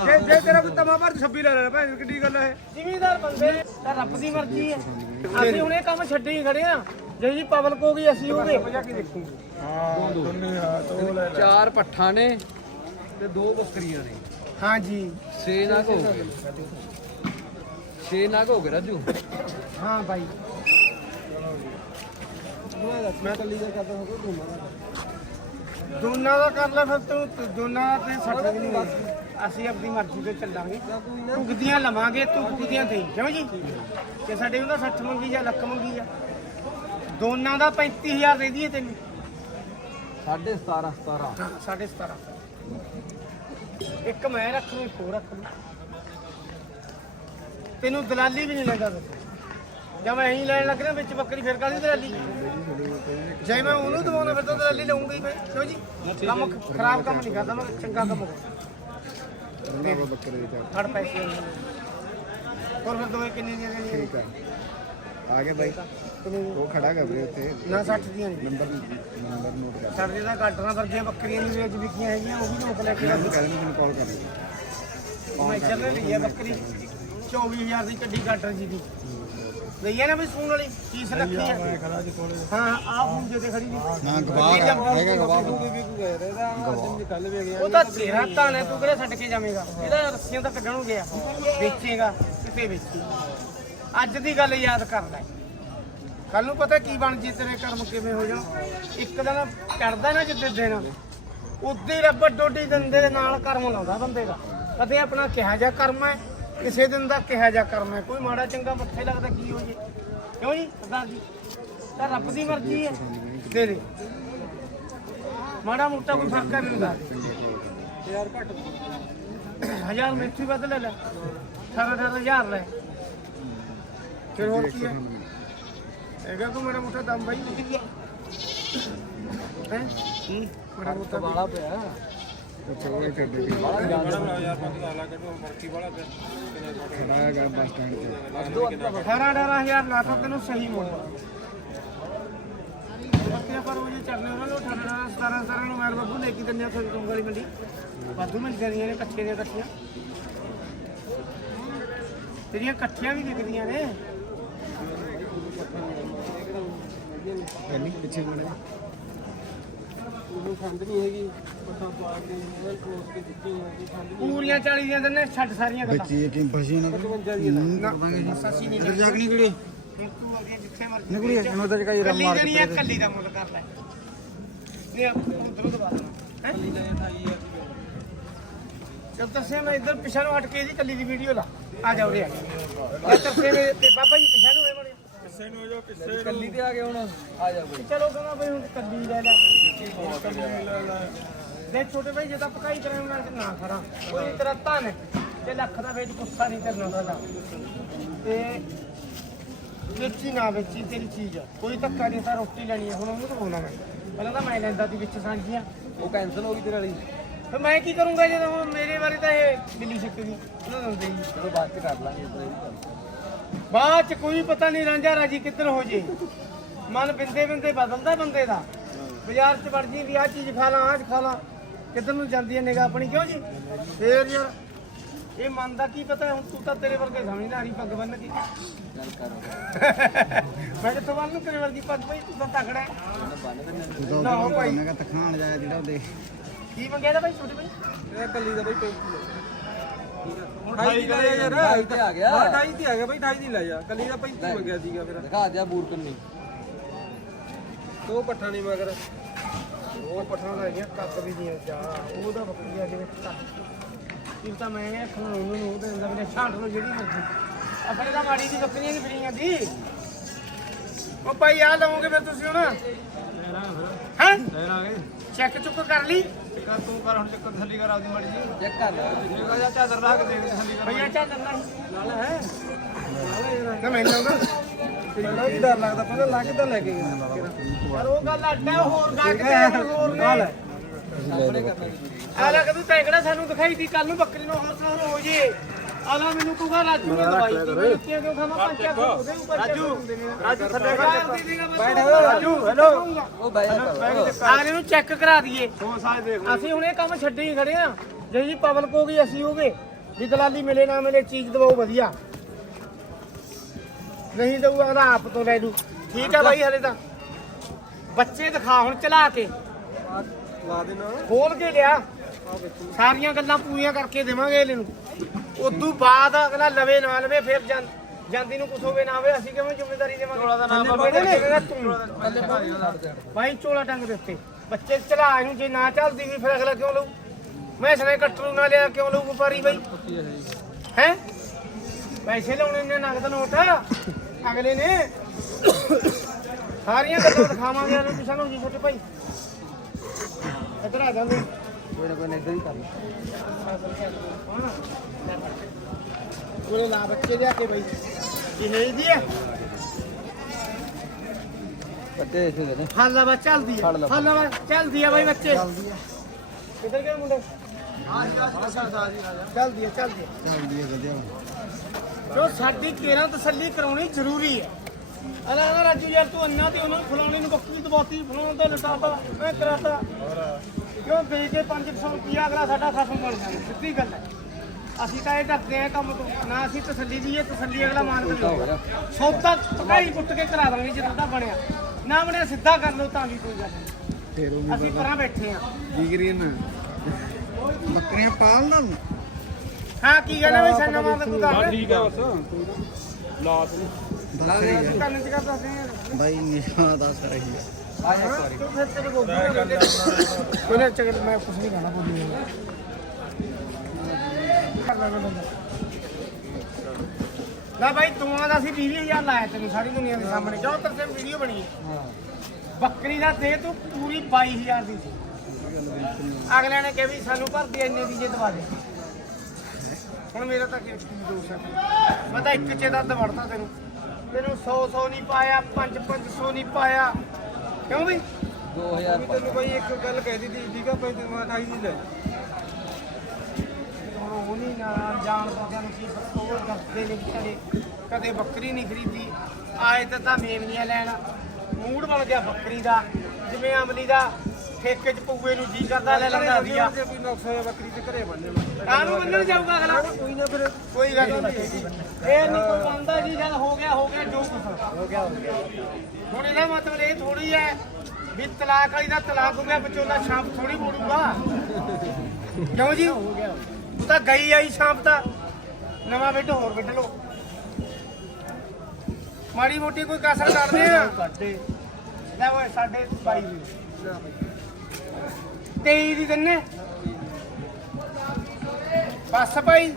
ਜੇ ਜੇ ਤੇਰਾ ਕੋਈ ਤਮਾ ਭਰ 26 ਲੈ ਲੈਣਾ ਭੈਣ ਕਿੱਡੀ ਗੱਲ ਹੈ ਜ਼ਿਮੀਦਾਰ ਬੰਦੇ ਨੇ ਤਾਂ ਰੱਬ ਦੀ ਮਰਜ਼ੀ ਹੈ ਅਸੀਂ ਹੁਣ ਇਹ ਕੰਮ ਛੱਡੇ ਹੀ ਖੜੇ ਆ। ਜੇ ਜੀ ਪਬਲਿਕ ਹੋ ਗਈ ਅਸੀਂ ਹੋ ਗਏ। ਹਾਂ ਦੋਨੇ ਹਾਂ ਤੋ ਲੈ ਚਾਰ ਪੱਠਾਂ ਨੇ ਤੇ ਦੋ ਬੱਕਰੀਆਂ ਨੇ। ਹਾਂਜੀ। 6 ਨਗ ਹੋ ਗਏ। 6 ਨਗ ਹੋ ਗਏ ਰਾਜੂ। ਹਾਂ ਬਾਈ। ਮੈਂ ਕੱਲੀ ਦਾ ਕਰਦਾ ਹਾਂ ਦੋਨਾਂ ਦਾ ਦੋਨਾਂ ਦਾ ਕਰ ਲੈ ਫਿਰ ਤੂੰ ਦੋਨਾਂ ਤੇ ਸੱਟ ਵੀ ਨਹੀਂ। ਅਸੀਂ ਆਪਣੀ ਮਰਜ਼ੀ ਤੇ ਚੱਲਾਂਗੇ। ਭੁਗਦੀਆਂ ਲਵਾਂਗੇ ਤੂੰ ਭੁਗਦੀਆਂ ਦੇ ਕਿਉਂ ਜੀ ਤੇ ਸਾਡੇ ਉਹਦਾ 60 ਮੰਗੀ ਜਾਂ ਲੱਖ ਮੰਗੀ ਜਾਂ ਦੋਨਾਂ ਦਾ 35000 ਦੇ ਦਈਏ ਤੈਨੂੰ। 17.5 17 ਹਾਂ, ਸਾਢੇ 17 ਇੱਕ ਮੈਂ ਰੱਖ ਲੂ ਇੱਕ ਹੋਰ ਰੱਖ ਲੂ। ਤੈਨੂੰ ਦਲਾਲੀ ਵੀ ਨਹੀਂ ਲੈਂਦਾ। ਦੱਸ ਜਦ ਮੈਂ ਇਹੀ ਲੈਣ ਲੱਗ ਰਿਹਾ ਵਿੱਚ ਬੱਕਰੀ ਫਿਰ ਕਾਹਦੀ ਦਲਾਲੀ? ਜੇ ਮੈਂ ਉਹਨੂੰ ਦਵਾਉਣਾ ਫਿਰ ਤਾਂ ਦਲਾਲੀ ਲਊਂਗਾ ਹੀ ਮੈਂ। ਕਿਉਂ ਜੀ? ਕੰਮ ਖਰਾਬ ਕੰਮ ਨਹੀਂ ਕਰਦਾ ਮੈਂ ਚੰਗਾ ਕੰਮ ਕਰਦਾ। ਬੱਕਰੇ ਦਾ ਫੜ ਪੈਸੇ ਹੋਰ ਫਿਰ ਦੋਵੇਂ ਕਿੰਨੇ ਦੀਆਂ ਦੇਣੀਆਂ ਠੀਕ ਹੈ। ਆ ਗਿਆ ਬਾਈ। ਉਹ ਖੜਾ ਕਰ ਵੀਰੇ ਉੱਥੇ। ਨਾ 60 ਦੀਆਂ ਨਹੀਂ ਨੰਬਰ ਨੰਬਰ ਨੋਟ ਕਰ। ਸਾਡੇ ਦਾ ਗਾਟਰਾਂ ਵਰਗੀਆਂ ਬੱਕਰੀਆਂ ਨਹੀਂ ਵੇਚ ਵਿਕੀਆਂ ਹੈਗੀਆਂ ਉਹ ਵੀ ਲੋਕ ਲੈ ਕੇ ਆਉਂਦੇ ਕਾਲ ਕਰ ਲਈ ਮੈਂ ਚੱਲ ਲਈ ਹੈ ਬੱਕਰੀ। 24000 ਦੀ ਕੱਢੀ ਗਾਟਰ ਜੀ ਦੀ। ਲਈ ਹੈ ਨਾ ਵੀ ਸੂਣ ਵਾਲੀ ਫੀਸ ਰੱਖੀ ਹੈ ਖੜਾ ਜੀ ਕੋਲੇ। ਹਾਂ ਆਹ ਪੂੰਜੇ ਤੇ ਖੜੀ ਦੀ ਨਾ ਗਵਾਹ ਹੈਗਾ ਗਵਾਹ ਵੀ ਕੋਈ ਗਏ ਇਹਦਾ ਅੱਜ ਕੱਲ ਵੀ ਗਿਆ ਉਹ ਤਾਂ ਤੇਰਾ ਧਨ ਹੈ ਤੂੰ ਕਿਹੜਾ ਛੱਡ ਕੇ ਜਾਵੇਂਗਾ? ਇਹਦਾ ਰੱਸੀਆਂ ਤਾਂ ਕੱਢਣ ਗਿਆ। ਵੇਚੇਗਾ ਕਿਤੇ ਵੇਚੀ? ਅੱਜ ਦੀ ਗੱਲ ਯਾਦ ਕਰ ਲੈ। ਕੱਲ ਨੂੰ ਪਤਾ ਕੀ ਬਣ ਜੇ ਤੇਰੇ ਕਰਮ ਕਿਵੇਂ ਹੋ ਜਾਣ? ਇੱਕ ਦਿਨ ਕਰਦਾ ਨਾ ਜਿੱਦੇ ਦਿਨ। ਉਦੇ ਰੱਬ ਡੋਡੀ ਦਿੰਦੇ ਦੇ ਨਾਲ ਕਰਮ ਲਾਉਂਦਾ ਬੰਦੇ ਦਾ। ਕਦੇ ਆਪਣਾ ਕਿਹਾ ਜਾ ਕਰਮ ਹੈ ਕਿਸੇ ਦਿਨ ਦਾ ਕਿਹਾ ਜਾ ਕਰਮ ਕੋਈ ਮਾੜਾ ਚੰਗਾ ਮੱਥੇ ਲੱਗਦਾ ਕੀ ਹੋ ਜੇ? ਕਿਉਂ ਜੀ, ਸਰਦਾਰ ਜੀ? ਤਾਂ ਰੱਬ ਦੀ ਮਰਜ਼ੀ ਹੈ। ਦੇ ਦੇ। ਮਾੜਾ ਮੋਟਾ ਕੋਈ ਫ਼ਰਕ ਹੈ ਮੈਨੂੰ ਯਾਰ ਘੱਟ। ਹਜ਼ਾਰ ਮੈਥੀ ਵੱਧ ਲੈ ਲੈ। 18 ਹਜ਼ਾਰ ਲੈ। ਫਿਰ ਹੋਰ ਕੀ ਹੈ? ਹੈਗਾ ਕੋ ਮੇਰਾ ਮੋਟਾ ਦਮ ਬਾਈ? ਹੈ? ਹੂੰ ਬੜਾ ਮੋਟਾ ਵਾਲਾ ਪਿਆ। ਚੋਰ ਛੱਡ ਕੇ ਯਾਰ ਬੰਦ ਲਾ ਕੱਢੋ ਬੱਸ ਸਟੈਂਡ ਤੇ 18000 ਲਾ ਤਾ ਤੈਨੂੰ ਸਹੀ ਮੋੜ ਬੱਤੀਆਂ ਪਰ ਉਹ ਜੇ ਚੜਨੇ ਉਹਨਾਂ ਨੂੰ 18 17 17 ਨੂੰ ਮੈਂ ਬੱਬੂ ਲੈ ਕੇ ਦਿੰਦੇ ਆ ਫਿਰ ਵਾਲੀ ਮੰਡੀ ਵਾਧੂ ਮਿਲ ਜਾਂਦੀਆਂ ਨੇ ਕੱਚੇ ਦੀਆਂ ਕੱਚੀਆਂ ਤੇਰੀਆਂ ਇਕੱਠੀਆਂ ਵੀ ਵਿਕਦੀਆਂ ਨੇ ਪਹਿਲੀ ਪਿੱਛੇ ਕੋਲੇ ਉਹ ਖੰਡ ਨਹੀਂ ਹੈਗੀ ਪੱਠਾਂ ਪਾ ਕੇ ਉਹਨਾਂ ਕਲੋਸ ਕੇ ਦਿੱਤੀ ਹੋਈ ਖੰਡ ਪੂਰੀਆਂ 40 ਦੀਆਂ ਦਿੰਦੇ ਛੱਡ ਸਾਰੀਆਂ ਗੱਲਾਂ। ਬੱਚੀ ਇਹ ਕਿ ਫਸੀ ਨਾ ਨਾ ਸੱਸੀ ਨਹੀਂ ਇੱਧਰ ਜਾ ਕੇ ਨਿਕਲੀ ਹੁਣ ਤੂੰ ਆਪਣੀਆਂ ਜਿੱਥੇ ਮਰਜ਼ੀ। ਨਿਕਲੀ ਇਹਨੂੰ ਤਾਂ ਕਈ ਕੱਲੀ ਦੇਣੀ ਆ ਕੱਲੀ ਦਾ ਮੁੱਲ ਕਰ ਲੈ। ਨਹੀਂ ਉਧਰੋਂ ਦਬਾ ਦੇਣਾ। ਹੈ? ਚਲ ਦੱਸਿਆ ਮੈਂ ਇੱਧਰ ਪਿਛਾ ਨੂੰ ਹਟ ਕੇ ਜੀ ਕੱਲੀ ਦੀ ਵੀਡੀਓ ਲਾ। ਆ ਜਾ ਉਰੇ ਆ। ਮੈਂ ਤਰਸੇ ਨੇ ਤੇ ਬਾਬਾ ਜੀ ਪਿਛਾ ਨੂੰ ਹੋਏ ਮੜੇ। ਕੱਲੀ ਤੇ ਆ ਗਏ ਹੁਣ। ਆ ਜਾ ਬਈ। ਚਲੋ ਕਹਿੰਦਾ ਬਈ ਹੁਣ ਕੱਲੀ ਲੈ ਲੈ ਦੇ ਛੋਟੇ ਭਾਈ ਜੇ ਤਾਂ ਪਕਾਈ ਕਰਾਂ ਮੈਂ ਤੇ ਨਾ ਖੜਾ। ਕੋਈ ਤੇਰਾ ਧਨ ਤੇ ਲੱਖ ਦਾ ਵਿੱਚ ਗੁੱਸਾ ਨਹੀਂ ਕਰਨਾ ਸਾਡਾ ਤੇ ਵੇਚੀ ਨਾ ਵੇਚੀ ਤੇਰੀ ਚੀਜ਼ ਆ। ਕੋਈ ਧੱਕਾ ਨਹੀਂ ਤਾਂ ਰੋਟੀ ਲੈਣੀ ਹੈ ਹੁਣ ਉਹਨੂੰ ਦਵਾਉਣਾ ਮੈਂ। ਪਹਿਲਾਂ ਤਾਂ ਮੈਂ ਲੈਂਦਾ ਸੀ ਵਿੱਚ ਸਾਂਝੀਆਂ। ਉਹ ਕੈਨਸਲ ਹੋ ਗਈ ਤੇਰੇ ਵਾਲੀ। ਫਿਰ ਮੈਂ ਕੀ ਕਰੂੰਗਾ ਜਦੋਂ ਹੁਣ ਮੇਰੇ ਬਾਰੇ ਤਾਂ ਇਹ ਮਿਲੀ ਸ਼ੱਕ ਦੀ ਉਹਨਾਂ ਨੂੰ ਦੇਈ ਚਲੋ ਬਾਅਦ ਚ ਕਰ ਲਾਂਗੇ ਇਸ ਤਰ੍ਹਾਂ। ਬਾਅਦ ਚ ਕੋਈ ਪਤਾ ਨਹੀਂ ਰਾਂਝਾ ਰਾਜੀ ਕਿੱਧਰ ਹੋ ਜੇ। ਮਨ ਬਿੰਦੇ ਬਿੰਦੇ ਬਦਲਦਾ ਬੰਦੇ ਦਾ। ਬਾਜ਼ਾਰ ਚ ਵੜ ਜੀ ਵੀ ਆਹ ਚੀਜ਼ ਖਾ ਲਾਂ ਆਹ ਚ ਖਾ ਲਾਂ। ਕਿੱਧਰ ਨੂੰ ਜਾਂਦੀ ਹੈ ਨਿਗਾਹ ਆਪਣੀ ਕਿਉਂ ਜੀ? ਫੇਰ ਯਾਰ ਇਹ ਮਨ ਦਾ ਕੀ ਪਤਾ ਹੁਣ ਤੂੰ ਤਾਂ ਤੇਰੇ ਵਰਗੇ ਸਮਝਦਾ ਹਰੀ ਪੱਗ ਬੰਨ ਕਰ ਮੈਂ ਕਿੱਥੋਂ ਬੰਨ ਨੂੰ ਤੇਰੇ ਵਰਗੀ ਪੱਗ ਭਾਈ ਤੂੰ ਤਾਂ ਤਕੜਾ ਹੈ। ਤੂੰ ਨਾ ਤਾਂ ਭਾਈ। ਮੈਂ ਕਿਹਾ ਤਖਾਣ ਜਾਇਆ ਜਿਹੜਾ ਉਹਦੇ। ਕੀ ਮੰਗਿਆ ਦਾ ਭਾਈ ਛੋਟੇ ਭਾਈ? ਇਹ ਕੱਲੀ ਦਾ ਬਈ ਹੁਣ 28 ਦੀ ਯਾਰ ਢਾਈ ਤੇ ਆ ਗਿਆ। ਹਾਂ 28 ਦੀ ਆ ਗਿਆ ਬਈ 28 ਦੀ ਲੈ ਜਾ। ਕੱਲੀ ਦਾ 35 ਮੰਗਿਆ ਸੀਗਾ ਫਿਰ? ਦਿਖਾ ਦਿਆ ਬੂਰ ਕੰਨੀ। ਦੋ ਪੱਠਾ ਨਹੀਂ ਮਗਰ। ਉਹ ਪਠਾਣ ਦਾ ਗਿਆ ਕੱਕ ਵੀ ਨਹੀਂ ਜਾ ਉਹਦਾ ਬੱਕਰੀ ਆ ਜਿਵੇਂ ਕੱਕ। ਇਹ ਤਾਂ ਮੈਂ ਅੱਖਾਂ ਨੂੰ ਉਹਨੂੰ ਨੂੰ ਦਿੰਦਾ ਵੀ ਛਾਂਟ ਨੂੰ ਜਿਹੜੀ ਮਰਜ਼ੀ। ਆਪਣੇ ਤਾਂ ਮਾੜੀ ਦੀ ਬੱਕਰੀਆਂ ਦੀ ਫਰੀਆਂ ਦੀ ਉਹ ਭਾਈ ਆ ਲਵੋਗੇ ਫਿਰ ਤੁਸੀਂ ਹੁਣ। ਹੈ? ਲੈਣਾਗੇ ਚੈੱਕ ਚੁੱਕ ਕਰ ਲਈ। ਕਰ ਤੂੰ ਕਰ ਹੁਣ ਚੱਕਰ ਥੱਲੀ ਕਰ ਆਪਦੀ ਮਾੜੀ ਜੀ ਚੈੱਕ ਕਰ। ਲੈ ਇਹ ਕਹਾ ਚਾਦਰ ਲਾ ਕੇ ਦੇ ਥੱਲੀ ਕਰ ਭਈਆ ਚੱਲ ਨਾਲ ਹੈ। ਨਾ ਮੈਂ ਲਾਉਂਦਾ ਤੇਰਾ ਕੀ ਡਰ ਲੱਗਦਾ ਪਤਾ ਲੱਗ ਤਾਂ ਲੈ ਕੇ ਪਰ ਉਹ ਗੱਲ ਅੱਡਾ ਹੋਰ ਗਾ ਕੇ ਹੋਰ ਨੇ ਸਾਹਮਣੇ ਕਰਨਾ ਆ ਲੈ ਕਦੋਂ ਤੈਕੜਾ ਸਾਨੂੰ ਦਿਖਾਈ ਦੀ ਕੱਲ ਨੂੰ ਬੱਕਰੀ ਨੂੰ ਹੋਰ ਹੋਰ ਹੋ ਜੇ। ਆਲਾ ਮੈਨੂੰ ਕਹੂਗਾ ਰਾਜੂ ਨੇ ਦਵਾਈ ਦੀ ਮੈਂ ਕਿਉਂ ਕਿਉਂ ਖਾਵਾਂ ਪੰਜ ਚਾਰ ਉਹਦੇ ਉੱਪਰ ਰਾਜੂ ਰਾਜੂ ਥੱਲੇ ਬੈਠ ਰਾਜੂ ਹੈਲੋ। ਉਹ ਬੈ ਜਾ ਆਰੇ ਨੂੰ ਚੈੱਕ ਕਰਾ ਦਈਏ। ਹੋ ਸਾਜ ਦੇਖ ਅਸੀਂ ਹੁਣ ਇਹ ਕੰਮ ਛੱਡੇ ਹੀ ਖੜੇ ਆ। ਜੇ ਜੀ ਪਬਲਿਕ ਹੋ ਗਈ ਅਸੀਂ ਹੋ ਗਏ। ਵੀ ਦਲਾਲੀ ਮਿਲੇ ਨਾ ਮਿਲੇ ਚੀਜ਼ ਦਵਾਓ ਵਧੀਆ। ਨਹੀਂ ਦਊ ਅਗਲਾ ਆਪ ਤੋਂ ਲੈ ਲੂ ਠੀਕ ਹੈ ਬਾਈ ਹਲੇ ਤਾਂ। ਬੱਚੇ ਦਿਖਾ ਹੁਣ ਚਲਾ ਕੇ। ਲਾ ਦੇਣਾ ਖੋਲ ਕੇ ਲਿਆ। ਸਾਰੀਆਂ ਗੱਲਾਂ ਪੂਰੀਆਂ ਕਰਕੇ ਦੇਵਾਂਗੇ ਇਹਨੂੰ ਉਦੋਂ ਬਾਅਦ ਅਗਲਾ ਲਵੇ ਨਾ ਲਵੇ ਫਿਰ ਜਾਂਦੀ ਨੂੰ ਕੁਛ ਹੋਵੇ ਨਾ ਹੋਵੇ ਅਸੀਂ ਕਿਵੇਂ ਜ਼ਿੰਮੇਵਾਰੀ ਦੇਵਾਂਗੇ? ਚੋਲਾ ਦਾ ਨਾਮ ਬਾਈ ਚੋਲਾ ਟੰਗ ਦੇ ਉੱਤੇ। ਬੱਚੇ ਚਲਾ ਇਹਨੂੰ ਜੇ ਨਾ ਚੱਲਦੀ ਵੀ ਫਿਰ ਅਗਲਾ ਕਿਉਂ ਲਊ? ਮੈਂ ਸਨੇ ਕੱਟਰੂ ਨਾ ਲਿਆ ਕਿਉਂ ਲਊ ਵਪਾਰੀ ਬਾਈ? ਹੈ? ਪੈਸੇ ਲਾਉਣੇ ਨੇ ਨਗਦ ਨੋਟ। ਅਗਲੇ ਨੇ ਸਾਰੀਆਂ ਗੱਲਾਂ ਦਿਖਾਵਾਂਗੇ ਇਹਨੂੰ ਕਿਸੇ ਨੂੰ ਜੀ ਛੋਟੇ ਭਾਈ। ਇੱਧਰ ਆ ਜਾਂਦੇ ਕੋਈ ਨਾ ਕੋਈ ਨਾ ਇੱਧਰ ਹੀ ਕਰ ਉਹਨੇ ਲਾ ਬੱਚੇ ਲਿਆ ਕੇ ਬਈ। ਇਹ ਹੈ ਦੀ ਹੈ ਕੱਟੇ ਇਸੇ ਦੇ ਨੇ। ਹਾਲਾ ਵਾ ਚੱਲਦੀ ਹੈ। ਹਾਲਾ ਵਾ ਚੱਲਦੀ ਹੈ ਬਈ ਬੱਚੇ। ਚੱਲਦੀ ਹੈ ਕਿੱਧਰ ਗਏ ਮੁੰਡੇ? ਚੱਲਦੀ ਹੈ ਚੱਲਦੀ ਹੈ ਚੱਲਦੀ ਹੈ ਵਧੀਆ। ਜੋ ਸਾਡੀ ਕੇਰਾਂ ਤਸੱਲੀ ਕਰਾਉਣੀ ਜ਼ਰੂਰੀ ਹੈ ਅਰੇ ਅਰੇ ਰਾਜੂ ਯਾਰ ਤੂੰ ਅੰਨਾ ਤੇ ਉਹਨੂੰ ਫਲਾਉਣੀ ਨੂੰ ਬੱਕਰੀ ਦਵਾਤੀ ਫਲਾਉਣ ਦਾ ਲਟਾਤਾ ਮੈਂ ਕਰਾਤਾ। ਕਿਉਂ ਦੇ ਕੇ 500 ਰੁਪਿਆ ਅਗਲਾ ਸਾਡਾ ਖਸਮ ਬਣ ਜਾਂਦਾ ਸਿੱਧੀ ਗੱਲ ਹੈ। ਅਸੀਂ ਤਾਂ ਇਹ ਡਰਦੇ ਆ ਕੰਮ ਤੋਂ। ਨਾ ਅਸੀਂ ਤਸੱਲੀ ਦੀਏ ਤਸੱਲੀ ਅਗਲਾ ਮਾਨ ਹੋ ਕਰੇ ਗਿਆ ਸੌਦਾ ਪਕਾਈ ਕੁੱਟ ਕੇ ਕਰਾ ਦਾਂਗੇ ਜਦੋਂ ਦਾ ਬਣਿਆ। ਨਾ ਬਣਿਆ ਸਿੱਧਾ ਕਰ ਲਓ ਤਾਂ ਵੀ ਕੋਈ ਗੱਲ ਨਹੀਂ। ਫੇਰ ਉਹ ਅਸੀਂ ਪਰਾਂ ਬੈਠੇ ਆ ਜਿਗਰੀਨ ਬੱਕਰੀਆਂ ਪਾਲ ਨਾ ਹਾਂ ਕੀ ਗੱਲ ਹੈ ਬਈ ਸੰਨਾ ਮਾਰ ਕੋਈ ਗੱਲ ਠੀਕ ਆ ਬਸ। ਕਰ ਦੱਸਦੇ ਆ ਬਾਈ ਨਿਸ਼ਾ ਦੱਸ ਰਹੀ ਹੈ। ਕੋਈ ਨਾ ਚੱਲ ਮੈਂ ਕੁਝ ਨਹੀਂ ਕਹਿਣਾ ਬੋਲੀ ਲੈ ਭਾਈ ਤੂੰ ਦਾ ਅਸੀਂ 20000 ਲਾਇਆ ਤੈਨੂੰ ਸਾਰੀ ਦੁਨੀਆ ਦੇ ਸਾਹਮਣੇ। ਜੋ ਤਰਸੇ ਵੀਡੀਓ ਬਣੀ। ਬੱਕਰੀ ਦਾ ਦੇ ਤੂੰ ਪੂਰੀ 22000 ਦੀ। ਸੀ ਅਗਲੇ ਨੇ ਕਿਹਾ ਵੀ ਸਾਨੂੰ ਭਰਦੀ ਇੰਨੇ ਦੀ ਜੇ ਦਵਾ ਦੇ ਹੁਣ ਮੇਰਾ ਤਾਂ ਕੀ ਦੋਸ਼ ਹੈ ਮੈਂ ਤਾਂ ਇੱਕ ਚੇ ਦਾ ਵੜਦਾ ਤੈਨੂੰ। ਤੈਨੂੰ 100 100 ਨਹੀਂ ਪਾਇਆ 5 500 ਨਹੀਂ ਪਾਇਆ। ਕਿਉਂ ਵੀ 2000 ਤੈਨੂੰ ਬਾਈ ਇੱਕ ਗੱਲ ਕਹਿ ਦਿੱਤੀ ਠੀਕ ਆ ਭਾਈ ਤੈਨੂੰ ਅਠਾਈ ਦੀ ਲੈ। ਹੁਣ ਉਹ ਨਹੀਂ ਨਾ ਜਾਣ ਬੰਦਿਆਂ ਨੂੰ ਕੀ ਸਤੋਰ ਕਰਦੇ ਨੇ ਵਿਚਾਰੇ ਕਦੇ ਬੱਕਰੀ ਨਹੀਂ ਖਰੀਦੀ ਆਏ ਤਾਂ ਤਾਂ ਮੇਵਨੀਆਂ ਲੈਣ। ਮੂਡ ਬਣ ਗਿਆ ਬੱਕਰੀ ਦਾ ਜਿਵੇਂ ਅਮਲੀ ਦਾ। ਠੇਕੇ 'ਚ ਪਊਏ ਨੂੰ ਜੀ ਕਰਦਾ ਲੈ ਲੈਂਦਾ ਦੀਆ ਜੇ ਕੋਈ ਨੁਕਸ ਹੋਇਆ ਬੱਕਰੀ ਤੇ ਘਰੇ ਜਾਣਾ ਕਾਹਨੂੰ ਮੰਨਣ ਜਾਊਗਾ ਅਗਲਾ? ਕੋਈ ਨਾ ਫਿਰ। ਕੋਈ ਗੱਲ ਨਹੀਂ। ਇਹ ਨਹੀਂ ਕੋਈ ਬੰਦਾ ਜੀ ਗੱਲ ਹੋ ਗਿਆ ਹੋ ਗਿਆ ਜੋ ਕੁਛ। ਹੋ ਗਿਆ ਹੋ ਗਿਆ। ਹੁਣ ਇਹਦਾ ਮਤਲਬ ਇਹ ਥੋੜੀ ਹੈ ਵੀ ਤਲਾਕ ਵਾਲੀ ਦਾ ਤਲਾਕ ਹੋ ਗਿਆ ਵਿਚੋਲਾ ਸ਼ਾਮ ਥੋੜੀ ਮੋੜੂਗਾ। ਕਿਉਂ ਜੀ? ਉਹ ਤਾਂ ਗਈ ਆਈ ਸ਼ਾਮ ਤਾਂ। ਨਵਾਂ ਬੈੱਡ ਹੋਰ ਬੈੱਡ ਲੋ ਮਾੜੀ ਮੋਟੀ ਕੋਈ ਕਸਰ ਕਰਦੇ ਆ। ਕੱਢੇ ਲੈ ਓਏ ਸਾਡੇ 22 ਦੀ 23 ਦੀ ਦਿੰਨੇ। ਬਸ ਭਾਈ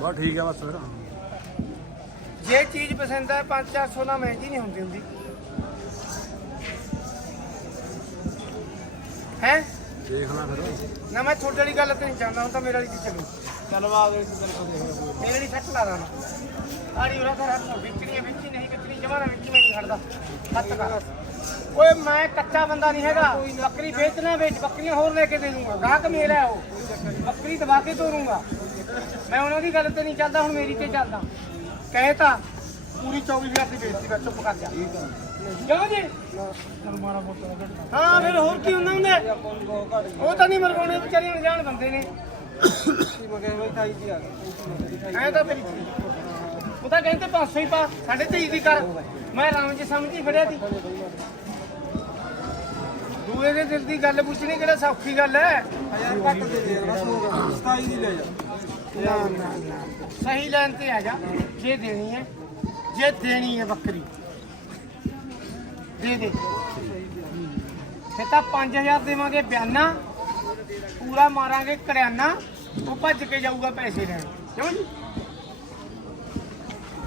ਬਸ ਠੀਕ ਆ ਬਸ ਫਿਰ। ਜੇ ਚੀਜ਼ ਪਸੰਦ ਹੈ 5-400 ਨਾਲ ਮਹਿੰਗੀ ਨਹੀਂ ਹੁੰਦੀ ਹੁੰਦੀ। ਹੈ? ਦੇਖ ਲੈ ਫਿਰ। ਨਾ ਮੈਂ ਤੁਹਾਡੇ ਵਾਲੀ ਗੱਲ ਤੇ ਨਹੀਂ ਚਾਹੁੰਦਾ ਹੁਣ ਤਾਂ ਮੇਰੇ ਵਾਲੀ ਤੇ ਚੱਲੂ। ਚੱਲ ਵਾ ਦੇ ਤੈਨੂੰ ਕੋ ਦੇਖ ਮੇਰੇ ਵਾਲੀ ਸੱਟ ਲਾ ਦਾਂ ਆੜੀ ਉਰਾ ਤਾਂ ਹੱਥ ਵਿਚਣੀ ਹੈ ਵਿਚੀ ਨਹੀਂ ਵਿਚਣੀ ਜਮਾ ਨਾ ਵਿਚੀ ਮੈਂ ਨਹੀਂ ਖੜਦਾ ਹੱਥ ਕਰ। ਓਏ ਮੈਂ ਕੱਚਾ ਬੰਦਾ ਨਹੀਂ ਹੈਗਾ। ਬੱਕਰੀ ਵੇਚਣਾ ਵੇਚ। ਬੱਕਰੀਆਂ ਹੋਰ ਲੈ ਕੇ ਦੇ ਦੂੰਗਾ। ਗਾਹਕ ਮੇਰਾ ਹੈ ਉਹ। ਬੱਕਰੀ ਦਬਾ ਕੇ ਤੋਰੂੰਗਾ। ਮੈਂ ਉਹਨਾਂ ਦੀ ਗੱਲ ਤੇ ਨਹੀਂ ਚੱਲਦਾ ਹੁਣ ਮੇਰੀ ਤੇ ਚੱਲਦਾ। ਕਹੇ ਤਾਂ ਪੂਰੀ 24000 ਦੀ ਵੇਚਦੀ ਮੈਂ ਚੁੱਪ ਕਰ ਜਾ। ਕਿਉਂ ਜੀ? ਹਾਂ ਫਿਰ ਹੋਰ ਕੀ ਹੁੰਦਾ ਹੁੰਦੇ ਉਹ ਤਾਂ ਨਹੀਂ ਮਰਵਾਉਣੇ ਵਿਚਾਰੇ ਅਣਜਾਣ ਬੰਦੇ ਨੇ। ਕੀ ਮਗੇ ਬਾਈ 28 ਦੀ ਆ ਗਈ ਐ ਤਾਂ ਮੇਰੀ ਉਹ ਤਾਂ ਕਹਿੰਦੇ 500 ਹੀ ਪਾ ਸਾਢੇ ਤੇਈ ਦੀ ਕਰ। ਮੈਂ ਰਾਮ ਜੀ ਸਮਝੀ ਫੜਿਆ ਸੀ। ਦੂਏ ਦੇ ਦਿਲ ਦੀ ਗੱਲ ਪੁੱਛਣੀ ਕਿਹੜਾ ਸੌਖੀ ਗੱਲ ਹੈ? ਹਜ਼ਾਰ ਘੱਟ ਦੇ ਦੇ ਬਸ ਹੋ ਗਿਆ। 27 ਦੀ ਲੈ ਜਾ। ਨਾ ਨਾ ਨਾ। ਸਹੀ ਲਾਈਨ ਤੇ ਆ ਜਾ। ਜੇ ਦੇਣੀ ਹੈ ਜੇ ਦੇਣੀ ਹੈ ਬੱਕਰੀ। ਦੇ ਦੇ। ਫਿਰ ਤਾਂ 5000 ਦੇਵਾਂਗੇ ਬਿਆਨਾ। ਪੂਰਾ ਮਾਰਾਂਗੇ ਕਰਿਆਨਾ। ਉਹ ਭੱਜ ਕੇ ਜਾਊਗਾ ਪੈਸੇ ਲੈਣ। ਕਿਉਂ ਜੀ?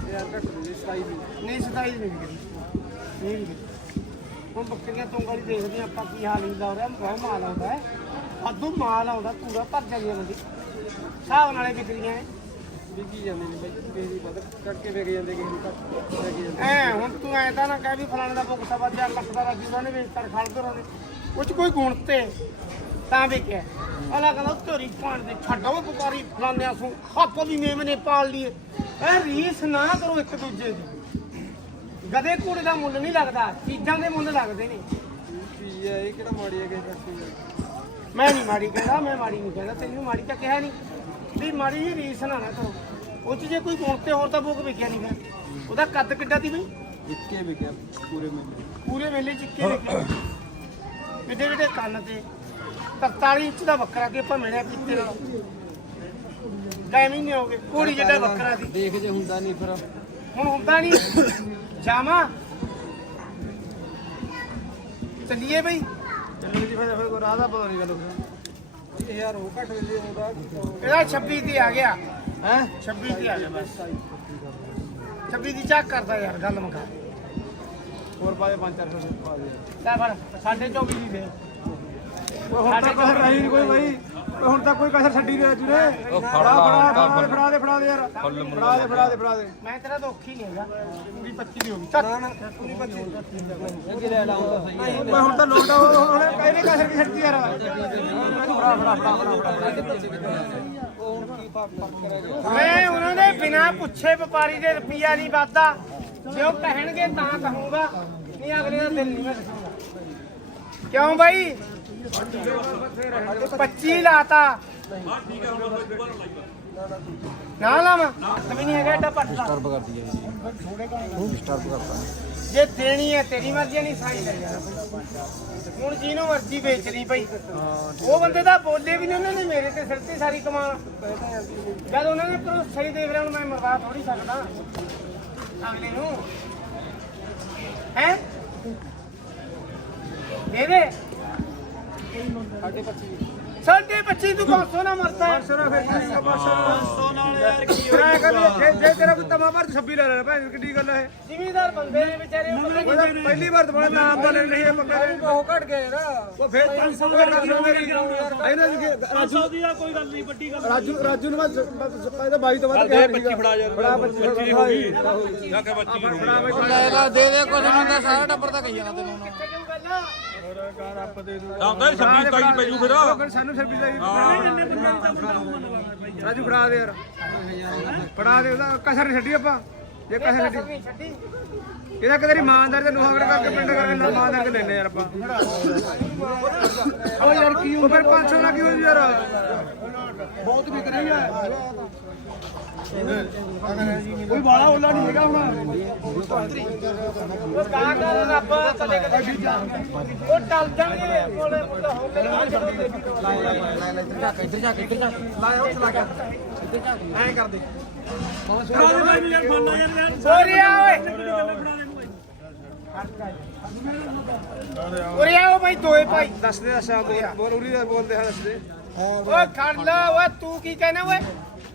ਹਜ਼ਾਰ ਘੱਟ ਦੇ ਦੇ 27 ਦੀ। ਨਹੀਂ ਨਹੀਂ ਨਹੀਂ ਹੁਣ ਬੱਕਰੀਆਂ ਤੋਂ ਗਾਲੀ ਦੇਖਦੇ ਹਾਂ ਆਪਾਂ ਕੀ ਹਾਲ ਹੁੰਦਾ ਹੋ ਰਿਹਾ ਬਹੁਤ ਮਾਲ ਆਉਂਦਾ ਹੈ। ਅੱਧੂ ਮਾਲ ਆਉਂਦਾ ਪੂਰਾ ਭਰ ਜਾਂਦੀਆਂ ਬੰਦੀ ਹਿਸਾਬ ਨਾਲੇ ਵਿਕਰੀਆਂ ਹੈ ਵਿਕੀ ਜਾਂਦੇ ਨੇ ਬਾਈ ਕਿਸੇ ਦੀ ਵੱਧ ਕੱਟ ਕੇ ਵੇਖ ਜਾਂਦੇ ਕਿਸੇ ਦੀ ਘੱਟ ਲੈ ਕੇ ਜਾਂਦੇ ਐ ਹੁਣ ਤੂੰ ਐ ਤਾਂ ਨਾ ਕਹਿ ਵੀ ਫਲਾਣੇ ਦਾ ਬੁੱਕ ਸਵਾ ਚਾਰ ਲੱਖ ਦਾ ਰਾਜੂ ਦਾ ਨੇ ਵੇਚ ਕਰ ਖੜ ਦੋ ਰਹੇ ਉਹ ਚ ਕੋਈ ਗੁਣ ਤੇ ਤਾਂ ਵੀ ਕਿਹਾ ਅਲਾ ਕਹਿੰਦਾ ਤੇਰੀ ਪਾਣ ਦੇ ਛੱਡੋ ਵਪਾਰੀ ਫਲਾਣਿਆਂ ਸੂ ਆਪਾਂ ਵੀ ਮੇਮਨੇ ਪਾਲ ਲਈਏ। ਐ ਰੀਸ ਨਾ ਕਰੋ ਇੱਕ ਦੂਜੇ ਦੀ। ਗਦੇ ਘੋੜੇ ਦਾ ਮੁੱਲ ਨਹੀਂ ਲੱਗਦਾ ਚੀਜ਼ਾਂ ਦੇ ਮੁੱਲ ਲੱਗਦੇ ਨੇ। ਚੀਜ਼ ਹੈ ਇਹ ਕਿਹੜਾ ਮਾੜੀ ਹੈ ਕਿਸੇ ਮੈਂ ਨਹੀਂ ਮਾੜੀ ਕਹਿੰਦਾ ਮੈਂ ਮਾੜੀ ਨਹੀਂ ਕਹਿੰਦਾ ਤੈਨੂੰ ਮਾੜੀ ਤਾਂ ਕਿਹਾ ਨਹੀਂ ਵੀ ਮਾੜੀ ਜਿਹੀ ਰੀਸ ਨਾ ਨਾ ਕਰੋ। ਉਹ 'ਚ ਜੇ ਕੋਈ ਗੁਣ ਤੇ ਹੋਰ ਤਾਂ ਬੋਕ ਵਿਕਿਆ ਨਹੀਂ ਗਾ ਉਹਦਾ ਕੱਦ ਕਿੱਡਾ ਦੀ ਬਈ? ਇੱਕੇ ਵਿਕਿਆ ਪੂਰੇ ਮੇਲੇ ਪੂਰੇ ਮੇਲੇ ਚ ਇੱਕੇ ਵਿਕਿਆ। ਕਿੱਡੇ ਕਿੱਡੇ ਕੰਨ ਤੇ 43 ਇੰਚ ਦਾ ਬੱਕਰਾ ਕਿ ਆਪਾਂ ਮਿਲਿਆ ਕਿਤੇ ਨਾਲ। ਕਈ ਮਹੀਨੇ ਹੋ ਗਏ ਕੋੜੀ ਜਿਹੜਾ ਬੱਕਰਾ ਦੀ ਦੇਖ ਜੇ ਹੁੰਦਾ ਨਹੀਂ ਫਿਰ। ਹੁਣ ਹੁੰਦਾ ਨਹੀਂ ਜਾਵਾਂ। ਚੱਲੀਏ ਬਈ। ਚੱਲਣ ਦੀ ਫਿਰ ਫਿਰ ਰਾਹ ਦਾ ਪਤਾ ਨਹੀਂ ਗੱਲ ਇਹ ਯਾਰ ਉਹ ਘੱਟ ਦੇ ਉਹਦਾ ਇਹਦਾ 26 ਦੀ ਆ ਗਿਆ। ਹੈ? 26 ਦੀ ਆ ਗਿਆ ਬਸ। 26 ਦੀ ਚੱਕ ਕਰਦਾ ਯਾਰ ਗੱਲ ਮੁਕਾ ਹੋਰ ਪਾ ਦੇ 5-400 ਦੇ ਪਾ ਦੇ। ਲੈ ਫੜ ਸਾਢੇ 24 ਦੀ ਦੇ। ਹੁਣ ਤਾਂ ਰਹੀ ਨਹੀਂ ਕੋਈ ਬਾਈ। ਹੁਣ ਤਾਂ ਕੋਈ ਕਸਰ ਛੱਡੀ ਨਹੀਂ ਜੁਰੇ ਉਹ ਫੜ ਫੜਾ ਦੇ ਫੜਾ ਦੇ ਫੜਾ ਦੇ ਯਾਰ। ਫੜਾ ਦੇ ਫੜਾ ਦੇ ਫੜਾ ਦੇ। ਮੈਂ ਤੇਰਾ ਤਾਂ ਔਖੀ ਨਹੀਂ ਹੈਗਾ। ਵੀ 25 ਦੀ ਹੋ ਗਈ। ਨਾ ਨਾ। ਤੂੰ ਨਹੀਂ ਬੱਚੀ ਓਏ ਹੁਣ ਤਾਂ ਲੋਟ ਹੁਣ ਇਹਨੇ ਕਸਰ ਵੀ ਛੱਡੀ ਯਾਰ। ਫੜਾ ਫੜਾ ਫੜਾ ਫੜਾ ਮੈਂ ਉਹਨਾਂ ਦੇ ਬਿਨਾ ਪੁੱਛੇ ਵਪਾਰੀ ਦੇ ਰੁਪਈਆ ਨਹੀਂ ਵਾਦਾ ਜੇ ਉਹ ਕਹਿਣਗੇ ਤਾਂ ਕਹੂੰਗਾ। ਨਹੀਂ ਅਗਲੇ ਦਾ ਦਿਲ ਨਹੀਂ ਮੈਂ ਕਿਉਂ ਬਾਈ? 25 ਲਾਤਾ। ਨਾ ਲਾਵਾਂ? ਵੀ ਨਹੀਂ ਹੈਗਾ ਏਡਾ ਪੱਟਦਾ ਡਿਸਟਰਬ ਕਰਦੀ ਹੈ ਜੀ। ਡਿਸਟਰਬ ਕਰਦਾ। ਜੇ ਦੇਣੀ ਹੈ ਤੇਰੀ ਮਰਜ਼ੀ ਨਹੀਂ ਸਾਈ ਲੈ ਜਾਣਾ ਹੁਣ ਜਿਹਨੂੰ ਮਰਜ਼ੀ ਵੇਚ ਲਈ ਭਾਈ। ਉਹ ਬੰਦੇ ਤਾਂ ਬੋਲੇ ਵੀ ਨਹੀਂ ਉਹਨਾਂ ਨੇ ਮੇਰੇ ਤੇ ਸਿਰ ਤੇ ਸਾਰੀ ਕਮਾਨ ਜਦ ਉਹਨਾਂ ਨੇ ਪਰ ਸਹੀ ਦੇਖ ਰਿਹਾ ਹੁਣ ਮੈਂ ਮਰਵਾ ਥੋੜੀ ਸਕਦਾ। ਅਗਲੇ ਨੂੰ। ਹੈ? ਦੇ ਦੇ। ਸਾਢੇ 25 ਤੂੰ 500 ਨਾ ਮਰਦਾ ਹੈ। ਜੇ ਜੇ ਤੇਰਾ ਕੋਈ ਤਮਾ ਭਰ 26 ਲੈ ਲੈ ਭੈਣ ਕਿੱਡੀ ਗੱਲ ਹੈ ਜ਼ਿਮੀਦਾਰ ਬੰਦੇ ਨੇ ਵਿਚਾਰੇ ਪਹਿਲੀ ਵਾਰ ਤੁਹਾਡਾ ਨਾਮ ਲੈ ਨਹੀਂ ਹੈ। ਪੱਕਾ ਉਹ ਘਟ ਗਏ ਨਾ। ਉਹ ਫੇਰ 500 ਦਾ ਰਾਜੂ ਮੇਰੀ ਇਹਨਾਂ ਦੀ ਰਾਜੂ। ਦੀ ਕੋਈ ਗੱਲ ਨਹੀਂ ਵੱਡੀ ਗੱਲ ਰਾਜੂ ਰਾਜੂ ਨੂੰ ਬਸ ਇਹਦਾ 22 ਤੋਂ ਵੱਧ ਕਿਹਾ ਨਹੀਂ ਫੜਾ ਯਾਰ ਫੜਾ 25 ਹੋ ਗਈ ਜਾ ਕੇ 25 ਹੋ ਗਈ ਲੈ ਲਾ ਦੇ ਦੇ ਕੁਝ ਨਾ ਸਾਰਾ ਟੱਬਰ ਤਾਂ ਕਹੀ ਜਾਣਾ ਤੈਨੂੰ ਕਿੱਥੇ ਕਿਉਂ ਗੱਲ ਆਉਂਦਾ 26 27 ਪੈ ਜੂ ਫਿਰ। ਫਿਰ ਸਾਨੂੰ ਸਰਵਿਸ ਦਾ ਰਾਜੂ ਫੜਾ ਦੇ ਯਾਰ। ਫੜਾ ਦੇ ਉਹਦਾ ਕਸਰ ਨਹੀਂ ਛੱਡੀ ਆਪਾਂ। ਜੇ ਕਸਰ ਛੱਡੀ। ਨਹੀਂ ਛੱਡੀ। ਇਹਦਾ ਕਦੇ ਇਮਾਨਦਾਰ ਤੇ ਨੋਹਾਗੜ ਕਰਕੇ ਪਿੰਡ ਕਰਕੇ ਨਾ ਇਮਾਨਦਾਰ ਤੇ ਲੈਨੇ ਯਾਰ ਆਪਾਂ? ਉਹ ਯਾਰ ਕੀ ਉਹ ਫਿਰ 500 ਦਾ ਕੀ ਹੋ ਯਾਰ? ਬਹੁਤ ਵਿਕ ਰਹੀ ਹੈ। ਕੋਈ ਬਾਲਾ ਉਹਲਾ ਨਹੀਂ ਹੈਗਾ ਹੁਣ। ਉਹ ਕਾਂ ਕਾਂ ਰੱਬ ਕਦੇ ਕਦੇ ਉਹ ਟਲ ਜਾਣਗੇ ਕੋਲੇ ਮੁੰਡਾ ਹੋ ਕੇ ਚਲੋ ਇੱਧਰ ਜਾ ਇੱਧਰ ਜਾ ਲਾਇਆ ਉੱਥੇ ਲਾ ਕੇ। ਐਂ ਕਰਦੇ। ਸੋਰੀਆ ਓਏ। ਉਰੇ ਆਓ ਭਾਈ ਦੋਏ ਭਾਈ। ਦੱਸ ਦੇ ਦੱਸ ਬੋਲ ਉਰੀ ਦਾ ਬੋਲਦੇ ਹਾਂ ਦੱਸ ਦੇ ਓਏ ਖੜ ਲਾ ਓਏ ਤੂੰ ਕੀ ਕਹਿਣਾ ਓਏ?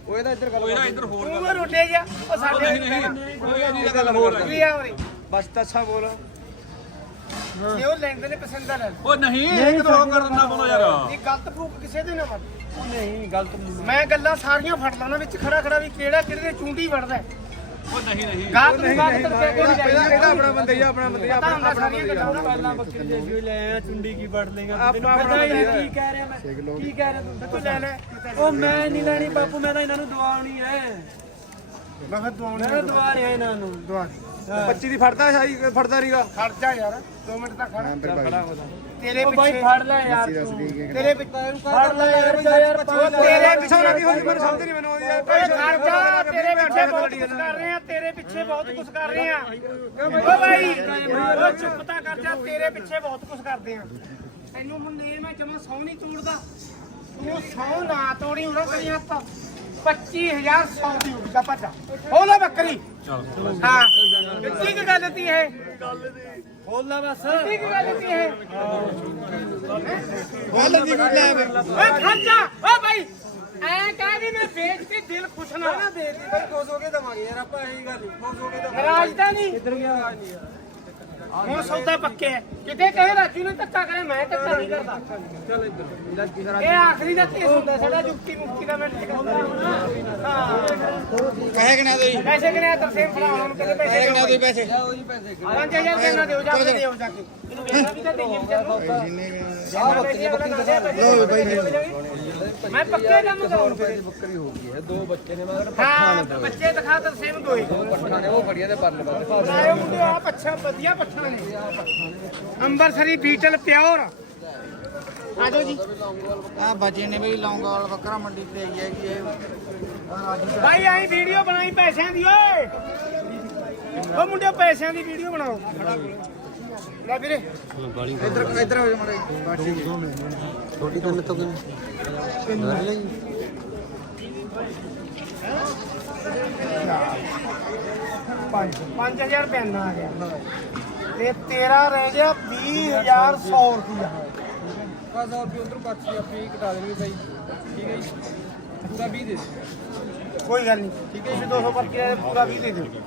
ਉਹ ਇਹਦਾ ਇੱਧਰ ਗੱਲ ਕੋਈ ਨਾ ਇੱਧਰ ਹੋਰ ਤੂੰ ਉਹ ਰੁੱਟੇ ਜਾ ਉਹ ਸਾਡੇ ਨਹੀਂ ਨਹੀਂ ਕੋਈ ਨਹੀਂ ਇਹ ਗੱਲ ਹੋਰ ਉਰੇ ਆ ਉਰੇ ਬਸ ਦੱਸਾ ਬੋਲ। ਜੇ ਉਹ ਲੈਂਦੇ ਨੇ ਪਸੰਦ ਆ ਲੈ ਲਓ। ਉਹ ਨਹੀਂ ਇਹ ਕਿਦੋਂ ਕਰ ਦਿੰਦਾ ਬੋਲੋ ਯਾਰ। ਇਹ ਗਲਤ ਪ੍ਰੂਫ ਕਿਸੇ ਦੇ ਨਾ ਵੜ ਨਹੀਂ ਗਲਤ ਮੈਂ ਗੱਲਾਂ ਸਾਰੀਆਂ ਫੜ ਲਾਣਾ ਵਿੱਚ ਖੜਾ ਖੜਾ ਵੀ ਕਿਹੜਾ ਕਿਹੜੇ ਦੇ ਚੁੰਡੀ ਵੜਦਾ। ਹੈ। ਉਹ ਨਹੀਂ ਨਹੀਂ। ਗਾਹਕ ਨੂੰ ਗਾਹਕ ਤਰਕੇ ਕੋਈ ਇਹਦਾ ਨਹੀਂ ਇਹਦਾ ਆਪਣਾ ਬੰਦਾ ਹੀ ਆ, ਆਪਣਾ ਬੰਦਾ ਹੀ ਆ, ਪਤਾ ਆਪਣਾ ਹੁੰਦਾ ਸਾਰੀਆਂ ਗੱਲਾਂ ਦਾ ਪਹਿਲਾਂ ਬੱਕਰੀ ਦੇ ਜੋ ਲੈ ਆਇਆ ਚੁੰਡੀ ਕੀ ਵੜ ਲੇਗਾ ਆਪਣਾ ਆਪਣਾ ਬੰਦਾ ਹੀ ਆ। ਕਹਿ ਰਿਹਾ ਮੈਂ ਕੀ ਕਹਿ ਰਿਹਾ ਤੂੰ? ਤੂੰ ਲੈ ਲੈ। ਉਹ ਮੈਂ ਨਹੀਂ ਲੈਣੀ ਬਾਪੂ ਮੈਂ ਤਾਂ ਇਹਨਾਂ ਨੂੰ ਦਵਾਉਣੀ ਹੈ ਮੈਂ ਫਿਰ ਦਵਾਉਣਾ ਮੈਂ ਦਵਾ। ਰਿਹਾ ਇਹਨਾਂ ਨੂੰ। ਦਵਾ। 25 ਦੀ ਫੜਦਾ ਸ਼ਾਈ ਫੜਦਾ ਨਹੀਂਗਾ ਖੜ ਜਾ ਯਾਰ 2 ਮਿੰਟ ਤਾਂ ਖੜ। ਤੇਰੇ ਉਹ ਬਾਈ ਪਿੱਛੇ ਫੜ ਲੈ ਯਾਰ ਤੂੰ। ਤੇਰੇ ਪਿੱਛੇ ਫੜ ਲੈ ਯਾਰ ਯਾਰ ਤੇਰੇ ਪਿੱਛੋਂ ਨਾ ਕੀ ਹੋ ਜੀ ਮੈਨੂੰ ਸਮਝ ਨਹੀਂ ਮੈਨੂੰ ਆਉਂਦੀ ਯਾਰ ਜਾ ਤੇਰੇ ਪਿੱਛੇ ਬਹੁਤ ਕੁਝ ਕਰ ਰਹੇ ਆ ਤੇਰੇ ਪਿੱਛੇ ਬਹੁਤ ਕੁਝ ਕਰ ਰਹੇ ਆ। ਓ ਭਾਈ ਓ ਚੁੱਪ ਤਾਂ ਕਰ ਜਾ ਤੇਰੇ ਪਿੱਛੇ ਬਹੁਤ ਕੁਝ ਕਰਦੇ ਆ। ਤੈਨੂੰ ਹੁਣ ਨੇ ਮੈਂ ਜਮਾ ਸੌ ਨਹੀਂ ਤੋੜਦਾ। ਤੂੰ ਸੌ ਨਾ ਤੋੜੀ ਉਹਨਾਂ ਕਰੀਆਂ ਤਾਂ 25000 ਸੌ ਦੀ ਉੱਡਾ ਭੱਜਾ ਹੋ ਲੈ ਬੱਕਰੀ। ਹਾਂ। ਕਿੱਤੀ ਕੀ ਗੱਲ ਤੀ ਹੈ ਖੋਲ ਲੈ ਬਸ। ਕਿੱਤੀ ਕੀ ਗੱਲ ਤੀ ਹੈ ਗੱਲ ਦੀ ਕੋਈ ਲੈ ਓਏ ਖਰਚਾ ਓ ਭਾਈ ਐ ਕਹਿ ਵੀ ਮੈਂ ਵੇਚ ਕੇ ਦਿਲ ਖੁਸ਼ ਨਾ ਨਾ ਦੇ ਦੇ ਭਾਈ ਖੁਸ਼ ਹੋ ਕੇ ਦਵਾਂਗੇ ਯਾਰ ਆਪਾਂ ਇਹੀ ਗੱਲ ਖੁਸ਼ ਹੋ ਕੇ ਨਾਰਾਜ਼ ਤਾਂ ਨਹੀਂ ਕਿੱਧਰ ਗਿਆ ਹੁਣ ਸੌਦਾ ਪੱਕੇ ਹੈ। ਕਿਤੇ ਕਹੇ ਰਾਜੂ ਨੇ ਧੱਕਾ ਕਰੇ ਮੈਂ ਧੱਕਾ ਨਹੀਂ ਕਰਦਾ। ਚੱਲ ਇੱਧਰ ਇਹ ਆਖਰੀ ਦਾ ਕੇਸ ਹੁੰਦਾ ਸਾਡਾ ਜੁਕਤੀ ਮੁਕਤੀ ਦਾ ਮਿੰਟ ਕਰਦਾ। ਹਾਂ। ਕਹੇ ਕਿ ਨਾ ਦੋਈ ਪੈਸੇ ਕਿਨੇ ਤਰਸੇਮ ਫੜਾ ਹੁਣ ਕਿਤੇ ਪੈਸੇ ਕਹੇ ਕਿ ਨਾ ਦੋਈ ਪੈਸੇ? 5000 ਦੇਣਾ ਦਿਓ ਜਾ ਕੇ ਦਿਓ ਜਾ ਕੇ। ਇਹਨੂੰ ਵੇਚਣਾ ਵੀ ਤਾਂ ਦੇਈਏ ਵਿਚਾਰ ਜਿੰਨੇ ਆਹ ਬੱਕਰੀ ਲਓ ਬਾਈ ਜੀ। ਮੈਂ ਪੱਕੇ ਕੰਮ ਕਰਾਉਂ ਬੱਕਰੀ ਹੋ ਗਈ ਹੈ ਦੋ ਬੱਚੇ ਨੇ ਮੈਂ ਹਾਂ ਬੱਚੇ ਦਿਖਾ ਤਰਸੇਮ ਦੋਏ ਪੱਠਾ ਨੇ ਉਹ ਖੜੀਆਂ ਤੇ ਪਰਲੇ ਪਾਸੇ ਆਏ ਮੁੰਡੇ ਆ ਪੱਛਾ ਵਧੀਆ ਪੱਛਾ ਨੇ। ਅੰਬਰਸਰੀ ਬੀਟਲ ਪਿਓਰ। ਆਜੋ ਜੀ। ਆ ਬਚੇ ਨੇ ਬਈ ਲੌਂਗੋਵਾਲ ਬੱਕਰਾ ਮੰਡੀ ਤੇ ਆਈ ਹੈਗੀ ਇਹ। ਭਾਈ ਆਈ ਵੀਡੀਓ ਬਣਾਈ ਪੈਸਿਆਂ ਦੀ ਓਏ। ਉਹ ਮੁੰਡੇ ਪੈਸਿਆਂ ਦੀ ਵੀਡੀਓ ਬਣਾਓ। ਲੈ ਵੀਰੇ। ਇੱਧਰ ਇੱਧਰ ਹੋ ਜਾ ਮੜੇ ਬਸ ਠੀਕ ਹੈ ਛੋਟੀ ਕੰਨ ਤੋਂ ਕਿੰਨੀ ਲਈ ਪੰਜ 5000 ਪੈਨ ਆ ਗਿਆ। ਤੇ ਤੇਰਾ ਰਹਿ ਗਿਆ 20100 ਰੁਪਇਆ। 100 ਰੁਪਏ ਉਧਰੋਂ ਕੱਟ ਸੀ ਆਪੀ ਘਟਾ ਦੇਣਗੇ ਬਾਈ। ਠੀਕ ਹੈ ਜੀ? ਪੂਰਾ 20 ਦੇ ਦਿਓ। ਕੋਈ ਗੱਲ ਨਹੀਂ ਠੀਕ ਹੈ ਜੀ 200 ਪਰ ਪੂਰਾ 20 ਦੇ ਦਿਓ।